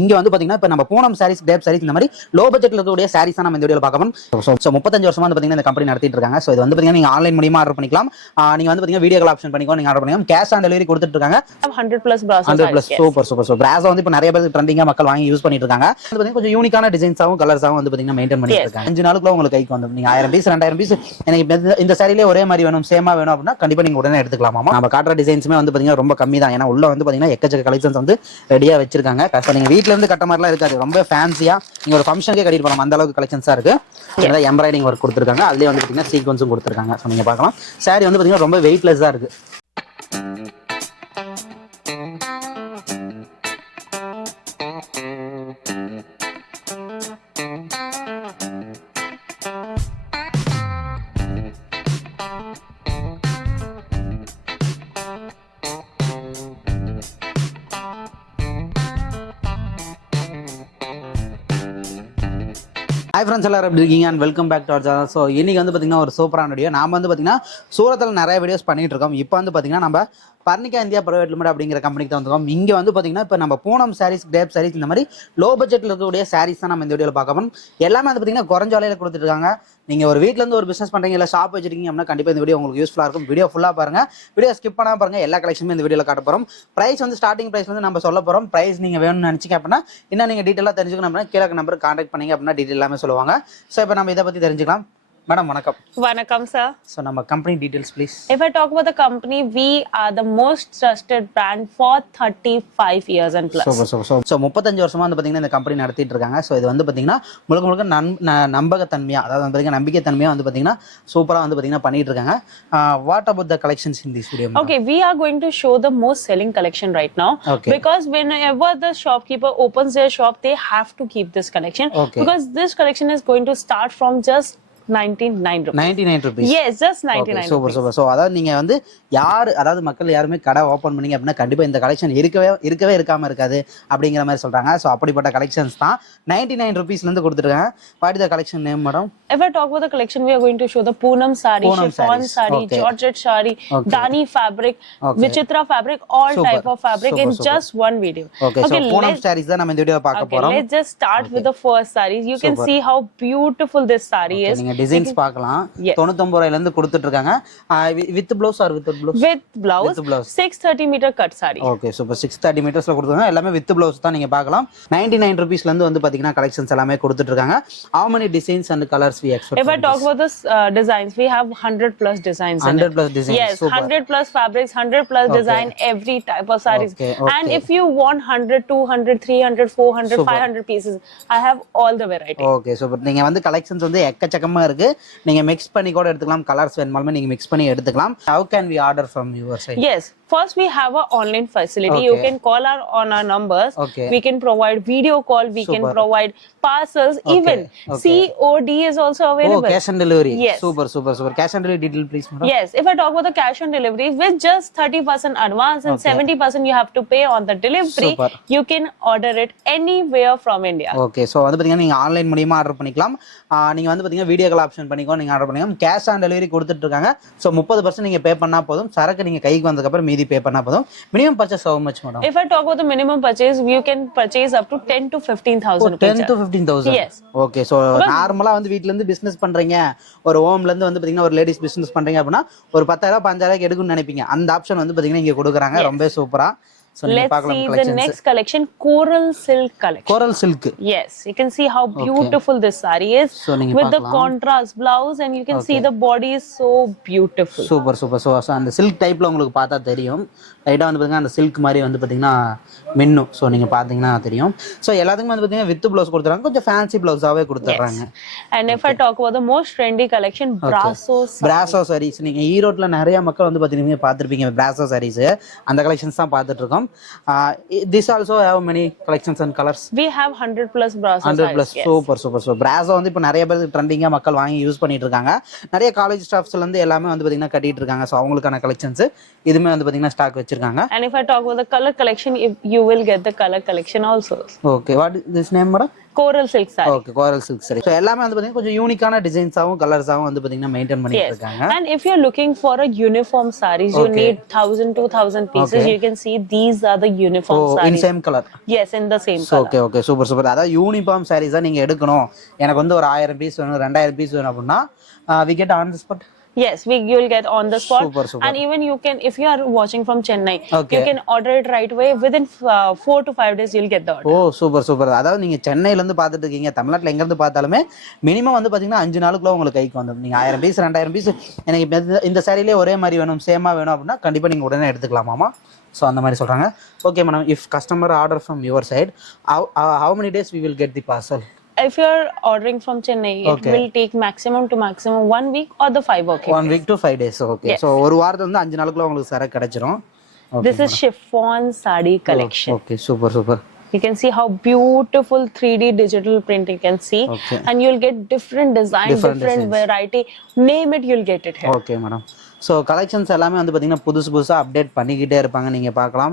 இங்க வந்து பாத்தீங்கன்னா இப்ப நம்ம பூனம் சாரீஸ், டேப் சாரீஸ் இந்த மாதிரி லோ பட்ஜெட்ல இருக்கக்கூடிய சாரீஸ் தான் நம்ம இந்த வீடியோல பார்க்கணும். சோ 35 வருஷமா வந்து பாத்தீங்கன்னா இந்த கம்பெனி நடத்திட்டு இருக்காங்க. சோ இது வந்து பாத்தீங்கன்னா நீங்க ஆன்லைன் மூலமா ஆர்டர் பண்ணிக்கலாம். நீங்க வந்து பாத்தீங்கன்னா வீடியோ கால் ஆப்ஷன் பண்ணிக்கோ, நீங்க ஆர்டர் பண்ணிக்கலாம். கேஷ் ஆன் டெலிவரி கொடுத்துட்டு இருக்காங்க. 100+ brasso 100+ super super super. Brasso வந்து இப்ப நிறைய பேர் ட்ரெண்டிங்கா மக்கள் வாங்கி யூஸ் பண்ணிட்டு இருக்காங்க. வந்து பாத்தீங்கன்னா கொஞ்சம் யூனிக்கான டிசைன்ஸாவும் கலர்ஸாவும் வந்து பாத்தீங்கன்னா மெயின்டைன் பண்ணிட்டு இருக்காங்க. 5 நாளுக்குள்ள உங்களுக்கு கைக்கு வந்து நீங்க 1000 பீஸ் 2000 பீஸ் எனக்கு இந்த சாரியிலே ஒரே மாதிரி வேணும், சேமா வேணும் அப்படின்னா கண்டிப்பா நீங்க உடனே எடுத்துக்கலாமா. நம்ம காட்டுற டிசைன்ஸுமே வந்து பாத்தீங்கன்னா ரொம்ப கம்மி தான். ஏன்னா உள்ள வந்து பாத்தீங்கன்னா எக்கச்சக்க கலெக்ஷன்ஸ் வந்து ரெடியா வச்சிருக்காங்க. நீங்க வீட்ல இருந்து கட்ட மாதிரிலாம் இருக்காது, ரொம்ப ஃபேன்சியா நீங்க ஒரு ஃபங்க்ஷனுக்கே கட்டிட்டு போகலாம், அந்த அளவுக்கு கலெக்ஷன்ஸா இருக்கு. எம்ப்ராய்டிங் ஒர்க் கொடுத்துருக்காங்க, அதுலயே வந்து பாத்தீங்கன்னா சீக்வன்ஸும் கொடுத்துருக்காங்க. ஸோ நீங்க பார்க்கலாம் சாரி வந்து பாத்தீங்கன்னா ரொம்ப வெயிட்லெஸ்ஸா இருக்கு. ஹாய் ஃப்ரெண்ட்ஸ், எல்லாரும் எப்படி இருக்கீங்க and welcome back to our channel. So இன்னைக்கு வந்து பார்த்தீங்கன்னா ஒரு சூப்பரான வீடியோ. நாம வந்து பார்த்தீங்கன்னா சூரத்தில் நிறைய வீடியோஸ் பண்ணிட்டு இருக்கோம். இப்போ வந்து பார்த்தீங்கன்னா நம்ம பர்னிகா இந்தியா பிரைவேட் லிமிடெட் அப்படிங்கிற கம்பெனிக்கு தான் வந்திருக்கோம். இங்கே வந்து பார்த்தீங்கன்னா இப்போ நம்ம பூனம் சாரீஸ், டேப் சாரீஸ் இந்த மாதிரி லோ பட்ஜெட்டில் இருக்கக்கூடிய சாரீஸ் தான் நம்ம இந்த வீடியோவில் பார்க்கணும். எல்லாமே வந்து பார்த்தீங்கன்னா குறைஞ்ச விலையில கொடுத்துருக்காங்க. நீங்கள் ஒரு வீட்டிலேருந்து ஒரு பிஸ்னஸ் பண்ணுறீங்க, இல்லை ஷாப் வச்சிருக்கீங்க அப்படின்னா கண்டிப்பாக இந்த வீடியோ உங்களுக்கு யூஸ்ஃபுல்லாக இருக்கும். வீடியோ ஃபுல்லாக பாருங்கள், வீடியோ ஸ்கிப் பண்ணாமல் பாருங்கள். எல்லா கலெக்ஷனுமே இந்த வீடியோவில் காட்ட போகிறோம். ப்ரைஸ் வந்து ஸ்டார்டிங் ப்ரைஸ் வந்து நம்ம சொல்ல போகிறோம். ப்ரைஸ் நீங்கள் வேணும்னு நினச்சிங்க அப்படின்னா இன்னும் நீங்கள் டீட்டெயிலாக தெரிஞ்சுக்கணும் அப்படின்னா கீழே நம்பர் கான்டாக்ட் பண்ணீங்க அப்படின்னா டீட்டெயில் எல்லாமே சொல்லுவாங்க. ஸோ இப்போ நம்ம இதை பற்றி தெரிஞ்சுக்கலாம். மேடம் வணக்கம். வணக்கம் சார். ஸோ நம்ம company details please. If I talk about the company, we are the most trusted brand for 35 years and plus. So 35 வருஷமா வந்து பார்த்தீங்கன்னா இந்த கம்பெனி நடத்திட்டு இருக்காங்க. ஸோ இது வந்து பார்த்தீங்கன்னா முழுக்க நம்பகத்தன்மையா, அதாவது வந்து பார்த்தீங்கன்னா நம்பிக்கைத்தன்மையா வந்து பார்த்தீங்கன்னா சூப்பராக வந்து பார்த்தீங்கன்னா பண்ணிட்டு இருக்காங்க. What about the collections in this video? Okay, we are going to show the most selling collection right now. Okay. Because whenever the shopkeeper opens their shop, they have to keep this collection. Okay. Because this collection is going to start from just 99 rupees. 99 rupees. Yes, just 99 super super. So அதாவது நீங்க வந்து அதாவது மக்கள் யாருமே கடை open பண்ணீங்க அப்படின்னா கண்டிப்பா இந்த கலெக்ஷன் இருக்கவே இருக்காம இருக்காது அப்படிங்கிற மாதிரி சொல்றாங்க. ஸோ அப்படிப்பட்ட கலெக்ஷன்ஸ் தான் 99 rupeesல இருந்து கொடுத்துருக்காங்க. What is the collection name madam? If I talk about the collection, we are going to show the Poonam saree, chiffon saree, okay. Georgette saree, Okay. Dani fabric, Okay. Vichitra fabric, all Super. type of fabric in just one video. Okay, so Poonam sarees தான் நம்ம இந்த வீடியோல பார்க்க போறோம். Let's just start with the first sarees. You can see how beautiful this saree is. நீங்க designs பார்க்கலாம். Yes. 99 ரூபாயில இருந்து கொடுத்துட்டு இருக்காங்க. With blouse or with blouse? With blouse. 630 meter cut saree. Okay super. 630 மீட்டர்ஸ்ல கொடுத்துருக்காங்க. எல்லாமே வித் ப்ளவுஸ் தான் நீங்க பார்க்கலாம். 99 rupeesல இருந்து வந்து பாத்தீங்கன்னா கலெக்ஷன்ஸ் எல்லாமே கொடுத்துட்டு இருக்காங்க. How many designs and colors we expect? If I talk about the designs, we have 100+ designs. 100+ designs. Yes, super. 100+ fabrics, 100+ design, every type of sarees. Okay. And if you want 100, 200, 300, 400, Super. 500 pieces, I have all the variety. Okay super. நீங்க வந்து collections வந்து எக்கச்சக்கமா இருக்கு. நீங்க mix பண்ணி கூட எடுத்துக்கலாம். Colours வேணுமாலுமே நீங்க மிக்ஸ் பண்ணி எடுத்துக்கலாம். How can we order from your side? Yes, first we have a online facility. Okay. You can call on our numbers. Okay. We can provide video call. We can Super. provide parcels. Okay. Even Okay. COD is also available. Oh, cash on delivery. Yes. Super. Cash on delivery detail please madam. Yes, if I talk about the cash on delivery, with just 30% advance and Okay. 70% you have to pay on the delivery, Super. you can order it anywhere from India. Okay so வந்து பார்த்தீங்கன்னா நீங்கள் online மூலியமாக order பண்ணிக்கலாம். நீங்கள் வந்து பார்த்தீங்கன்னா video call option பண்ணிக்கோ, நீங்கள் ஆர்டர் பண்ணிக்கலாம். கேஷ் ஆன் டெலிவரி கொடுத்துட்டு இருக்காங்க. ஸோ 30% நீங்கள் பே பண்ணால் போதும். சரக்கு நீங்கள் கைக்கு வந்ததுக்கப்புறம் மீதி பே பண்ணால் போதும். Minimum purchase how much madam? If I talk about the minimum purchase, you can purchase up to 10 to 15,000 rupees. 10 to 15,000. Yes. Okay so நார்மலாக வந்து வீட்ல இருந்து பிஸ்னஸ் பண்றீங்க, ஒரு ஹோம்ல இருந்து வந்து பார்த்தீங்கன்னா ஒரு லேடிஸ் பிஸ்னஸ் பண்றீங்க அப்படின்னா ஒரு 10,000 15,000 எடுக்கும்னு நினைப்பீங்க. அந்த ஆப்ஷன் வந்து பார்த்தீங்கன்னா இங்கே கொடுக்குறாங்க. ரொம்ப சூப்பரா. So Let's see the next collection, coral silk collection. Coral silk. Yes, you can see how beautiful this saree is with the contrast blouse, and you can see the body is so beautiful. Super. So அந்த silk டைப்ல உங்களுக்கு பார்த்தா தெரியும். ரைட்டா வந்து பாத்தீங்கன்னா அந்த silk மாதிரி வந்து பாத்தீங்கன்னா மின்னும். சோ நீங்க பாத்தீங்கன்னா தெரியும். சோ எல்லாத்துக்கும் வந்து பாத்தீங்கன்னா வித் ப்ளவுஸ் கொடுத்துறாங்க. கொஞ்சம் ஃபேன்சி ப்ளவுஸாவே கொடுத்துறாங்க. And if I talk about the most trendy collection, brasso saree. Brasso sarees. நீங்க ஈரோட்ல நிறைய மக்கள் வந்து பாத்தீங்கன்னா பார்த்திருப்பீங்க brasso sarees. அந்த கலெக்ஷன்ஸ் தான் பார்த்துட்டு இருக்கோம். This also have many collections and colors. We have 100+ brasso 100+. sarees. Yes. Super. brasso வந்து இப்போ நிறைய பேர் ட்ரெண்டிங்கா மக்கள் வாங்கி யூஸ் பண்ணிட்டு இருக்காங்க. நிறைய காலேஜ் ஸ்டாஃப்ஸ்ல இருந்து எல்லாமே வந்து பாத்தீங்கன்னா கட்டிட்டு இருக்காங்க. சோ அவங்களுக்கான கலெக்ஷன்ஸ் இதுமே வந்து பாத்தீங்கன்னா ஸ்டாக் வச்சிருக்காங்க. வச்சிருக்காங்க. And if I talk about the color collection, you will get the color collection also. Okay, what is this name madam? Coral silk saree. Okay, coral silk saree. So எல்லாமே வந்து பாத்தீங்கன்னா கொஞ்சம் யூனிக்கான டிசைன்ஸாவும் கலர்ஸாவும் வந்து பாத்தீங்கன்னா மெயின்டைன் பண்ணிட்டு இருக்காங்க. And if you're looking for a uniform sarees, you need 1000-2000 pieces. You can see these are the uniform sarees. In same color. Yes, in the same color. Okay, okay, super super. அதாவது uniform சாரீஸா நீங்க எடுக்கணும், எனக்கு வந்து ஒரு 1000 piece வேணும் 2000 piece வேணும் அப்படின்னா we get on the spot. Yes, you'll get on the spot. Super, super. And even you can, if you are watching from Chennai, Okay. you can order it right away. Within 4 to 5 days, you'll get the order. Oh super super. அதாவது நீங்க சென்னையில இருந்து பார்த்துட்டு இருக்கீங்க, தமிழ்நாட்டுல எங்க இருந்து பார்த்தாலுமே மினிமம் வந்து பாத்தீங்கன்னா 5 நாளுக்குள்ள உங்களுக்கு கைக்கு வந்துடும். நீங்க 1000 பீஸ் 2000 பீஸ் எனக்கு இப்ப இந்த சாரிலே ஒரே மாதிரி வேணும், சேமா வேணும் அப்படின்னா கண்டிப்பா நீங்க உடனே எடுத்துக்கலாமாமா. ஸோ அந்த மாதிரி சொல்றாங்க. Okay madam, if customer order from your side, how many days we will get the parcel? If you're ordering from Chennai, Okay. it will take maximum to maximum 1 week or the 5 working 1 week to 5 days. Okay. Yes. So ஒரு வாரத்துல வந்து 5 நாளுக்குள்ள உங்களுக்கு சரக்கு கிடைச்சிரும். This is chiffon saree collection. Okay, super super. You can see how beautiful 3D digital print you can see. Okay. And you'll get different design, Different different designs. variety. Name it, you'll get it here. Okay madam. So collections எல்லாமே வந்து பார்த்தீங்கன்னா புதுசாக update பண்ணிக்கிட்டே இருப்பாங்க, நீங்கள் பார்க்கலாம்.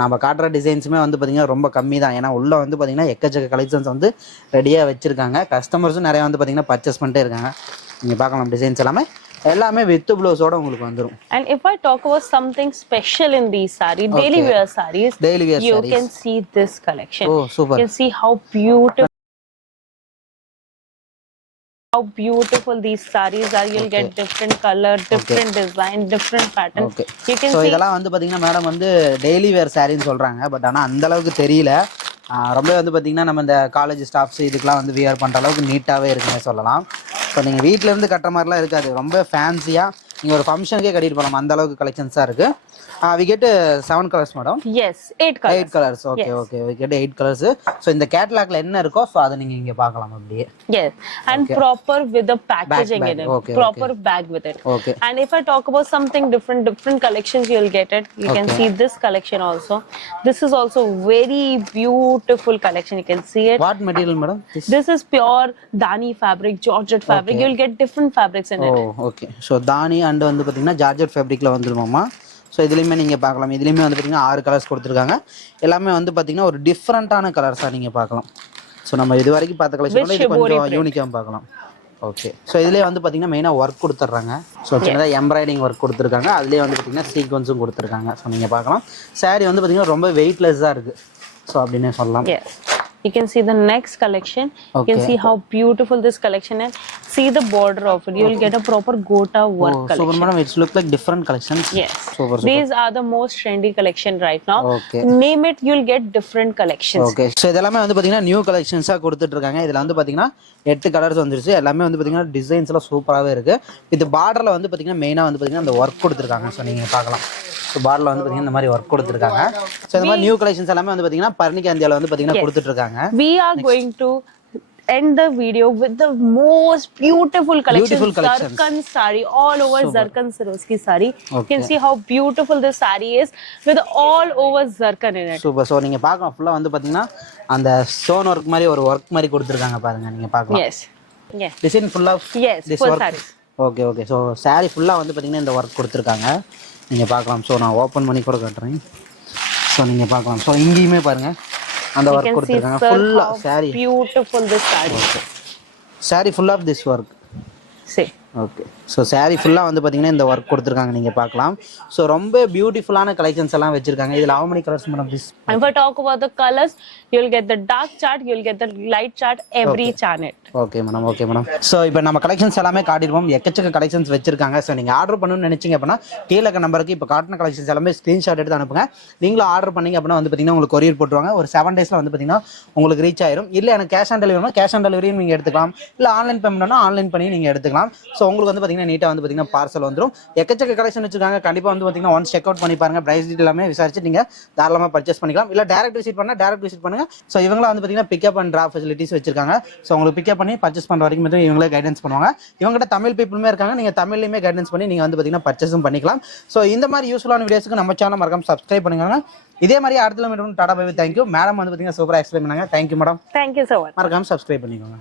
நம்ம காட்டுற டிசைன்ஸுமே வந்து பார்த்தீங்கன்னா ரொம்ப கம்மி தான். ஏன்னா உள்ளே வந்து பார்த்தீங்கன்னா எக்கச்சக்க கலெக்ஷன்ஸ் வந்து ரெடியாக வச்சுருக்காங்க. கஸ்டமர்ஸும் நிறையா வந்து பார்த்தீங்கன்னா பர்ச்சேஸ் பண்ணிட்டே இருக்காங்க. நீங்கள் பார்க்கலாம் டிசைன்ஸ் எல்லாமே வித் ப்ளவுஸோட உங்களுக்கு வந்துடும். And if I talk about something special in these sarees, daily wear sarees, you can see this collection. Oh, super. You can see how beautiful these sarees are. You'll get different color, different design, different pattern. You can see இதெல்லாம் வந்து பாத்தீங்கன்னா madam வந்து daily வேர் சாரின்னு சொல்றாங்க. But ஆனா அந்த அளவுக்கு தெரியல. ரொம்ப வந்து பாத்தீங்கன்னா நம்ம இந்த காலேஜ் ஸ்டாஃப்ஸ் இதுக்கெல்லாம் வந்து வியர் பண்ற அளவுக்கு நீட்டாவே இருக்குன்னு சொல்லலாம். ஸோ நீங்க வீட்ல இருந்து கட்டுற மாதிரிலாம் இருக்காது, ரொம்ப ஃபேன்சியா நீங்க ஒரு ஃபங்க்ஷனுக்கே கட்டிட்டு போகலாம், அந்த அளவுக்கு கலெக்ஷன்ஸா இருக்கு. We get 7 colors madam. Yes, 8 colors. 8 colors. Okay, yes. Okay, we get 8 colors. So in the catalog la enna irukko so adha neenga inga paakalam appdiye. Yes, and okay. Proper with the packaging bag. in it. Okay, proper okay. bag with it. Okay. And if I talk about something different collections, you'll get it. You can see this collection also. This is also very beautiful collection. You can see it. What material madam? This is pure Dani fabric, Georgette fabric. Okay. You'll get different fabrics in it. Oh, okay. So Dani and வந்து பாத்தீங்கன்னா Georgette fabric la வந்துருமாமா. So இதுலேயுமே நீங்கள் பார்க்கலாம். இதுலேயுமே வந்து பார்த்தீங்கன்னா 6 colours கொடுத்துருக்காங்க. எல்லாமே வந்து பார்த்தீங்கன்னா ஒரு டிஃப்ரெண்ட்டான கலர்ஸாக நீங்கள் பார்க்கலாம். ஸோ நம்ம இது வரைக்கும் பார்த்த கலெக்ஷன் இது கொஞ்சம் யூனிக்காக பார்க்கலாம். ஓகே. ஸோ இதுலேயே வந்து பார்த்தீங்கன்னா மெயினாக ஒர்க் கொடுத்துட்றாங்க. ஸோ சின்னதாக எம்ப்ராய்டிங் ஒர்க் கொடுத்துருக்காங்க. அதுலேயே வந்து பார்த்தீங்கன்னா சீக்வன்ஸும் கொடுத்துருக்காங்க. ஸோ நீங்கள் பார்க்கலாம். சாரீ வந்து பார்த்தீங்கன்னா ரொம்ப வெயிட்லெஸ்ஸாக இருக்குது. ஸோ அப்படின்னே சொல்லலாம். You can see the next collection. Okay. You can see how beautiful this collection is. See the border of it. You will get a proper Gota work collection. So madam, it's look like different collections. Yes. Super. These are the most trendy collection right now. Okay. Name it, you'll get different collections. Okay. So இதெல்லாம் வந்து பாத்தீங்கன்னா new கலெக்ஷன்ஸா கொடுத்துட்டு இருக்காங்க. இதுல வந்து பாத்தீங்கன்னா 8 colours வந்துருச்சு. எல்லாமே வந்து பாத்தீங்கன்னா டிசைன்ஸ் எல்லாம் சூப்பராவே இருக்கு. இது பார்டர்ல வந்து பாத்தீங்கன்னா மெயினா வந்து பாத்தீங்கன்னா அந்த ஒர்க் கொடுத்துருக்காங்க. ஸோ நீங்க பார்க்கலாம். ஸோ பார்டர்ல வந்து பாத்தீங்கன்னா இந்த மாதிரி ஒர்க் கொடுத்துருக்காங்க. ஸோ இந்த மாதிரி நியூ கலெக்ஷன்ஸ் எல்லாமே வந்து பாத்தீங்கன்னா பர்னிகா இந்தியால வந்து பாத்தீங்கன்னா கொடுத்துட்டு இருக்காங்க. We are going to end the video with the most beautiful collection, Zarkan saree, all over Zarkan Swarovski saree. Okay. You can see how beautiful this saree is with all over Zarkan in it. Super. So நீங்க பார்க்கலாம் ஃபுல்லா வந்து பாத்தீங்கன்னா அந்த stone work மாதிரி ஒரு work மாதிரி கொடுத்துருக்காங்க பாருங்க, நீங்க பார்க்கலாம். Yes. Yes. Design full of this full saree. Okay, okay. So saree ஃபுல்லா வந்து பாத்தீங்கன்னா இந்த ஒர்க் கொடுத்துருக்காங்க. நீங்க பார்க்கலாம். ஸோ நான் ஓப்பன் பண்ணி கூட காட்டுறேன். ஸோ நீங்க பார்க்கலாம். ஸோ இங்கேயுமே பாருங்க அந்த ஒர்க் கொடுத்துருக்காங்க. ஃபுல்லா saree beautiful this saree. Okay. Saree full of this work. See. Okay. So sari ஃபுல்லாக வந்து பார்த்தீங்கன்னா இந்த ஒர்க் கொடுத்துருக்காங்க, நீங்கள் பார்க்கலாம். ஸோ ரொம்ப பியூட்டிஃபுல்லான கலெக்ஷன்ஸ் எல்லாம் வச்சிருக்காங்க. இதில் how many colors madam? This if I talk about the colors, you'll get the dark chart, you'll get the light chart, every chart. Okay madam, okay madam. So இப்போ நம்ம கலெக்ஷன்ஸ் எல்லாமே காட்டிடுவோம். எக்கச்சக்க collections வச்சிருக்காங்க. So நீங்கள் order பண்ணணும்னு நினைச்சிங்க அப்படின்னா கீழே இருக்க நம்பருக்கு இப்போ காட்டின கலெக்ஷன்ஸ் எல்லாமே ஸ்க்ரீன்ஷாட் எடுத்து அனுப்புங்க. நீங்களும் ஆர்டர் பண்ணீங்க அப்படின்னா வந்து பார்த்தீங்கன்னா உங்களுக்கு கொரியர் போட்டுருவாங்க. ஒரு 7 டேஸில் வந்து பார்த்தீங்கன்னா உங்களுக்கு ரீச் ஆயிரும். இல்லை எனக்கு cash on delivery cash on டெலிவரியும் நீங்கள் எடுத்துக்கலாம். இல்லை ஆன்லைன் பேமெண்ட்னா ஆன்லைன் பண்ணி நீங்கள் எடுத்துக்கலாம். ஸோ உங்களுக்கு வந்து பார்த்தீங்கன்னா நீட்டாக வந்து பார்த்தீங்கன்னா பார்சல் வந்துடும். எக்கச்சக்க கலெக்ஷன் வச்சிருக்காங்க. கண்டிப்பாக வந்து பார்த்தீங்கன்னா ஒன்ஸ் செக் அவுட் பண்ணி பாருங்க. பிரைஸ் டீடைல் எல்லாமே விசாரிச்சு நீங்கள் தாராளமாக பர்ச்சேஸ் பண்ணிக்கலாம். இல்லை டேரக்ட் விசிட் பண்ணால் டேரக்ட் விசிட் பண்ணுங்க. ஸோ இவங்களாம் வந்து பார்த்தீங்கன்னா பிக்கப் அண்ட் ட்ராப் ஃபெசிலிட்டிஸ் வச்சிருக்காங்க. ஸோ உங்களுக்கு பிக்கப் பண்ணி பர்ச்சேஸ் பண்ணுற வரைக்கும் மட்டும் இவங்களே கைடன்ஸ் பண்ணுவாங்க. இவங்ககிட்ட தமிழ் பீப்புளுமே இருக்காங்க. நீங்கள் தமிழ்லையுமே கைடன்ஸ் பண்ணி நீங்கள் வந்து பார்த்தீங்கன்னா பர்ச்சேஸும் பண்ணிக்கலாம். ஸோ இந்த மாதிரி யூஸ்ஃபுல்லான வீடியோஸ்க்கு நம்ம சேனல் மறக்காம சப்ஸ்கிரைப் பண்ணுங்க. இதே மாதிரி அடுத்த மீண்டும் டாடா பை. தேங்க்யூ மேடம் வந்து பார்த்தீங்கன்னா சூப்பராக எக்ஸ்பிளைன் பண்ணாங்க. Thank you madam. Thank you so much. மறக்காம சப்ஸ்கிரைப் பண்ணிக்கோங்க.